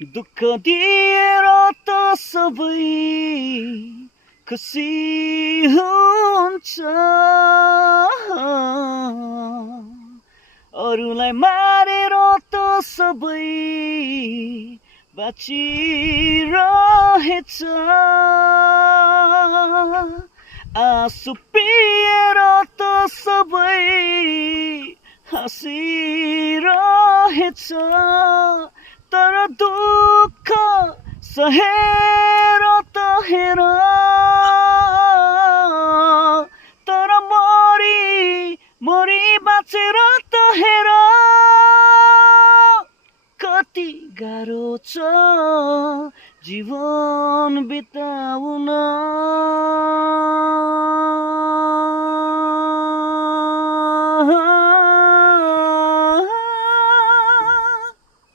दुःख दिएर त सबै खुसी हुन्छ, अरूलाई मारेर त सबै बाँचिरहेछ, आँसु पिएर त सबै हाँसिरहेछ, तर दुःख सहेर त हेर, तर मरी मरी बाँचेर त हेर, कति गाह्रो छ जीवन बिताउन।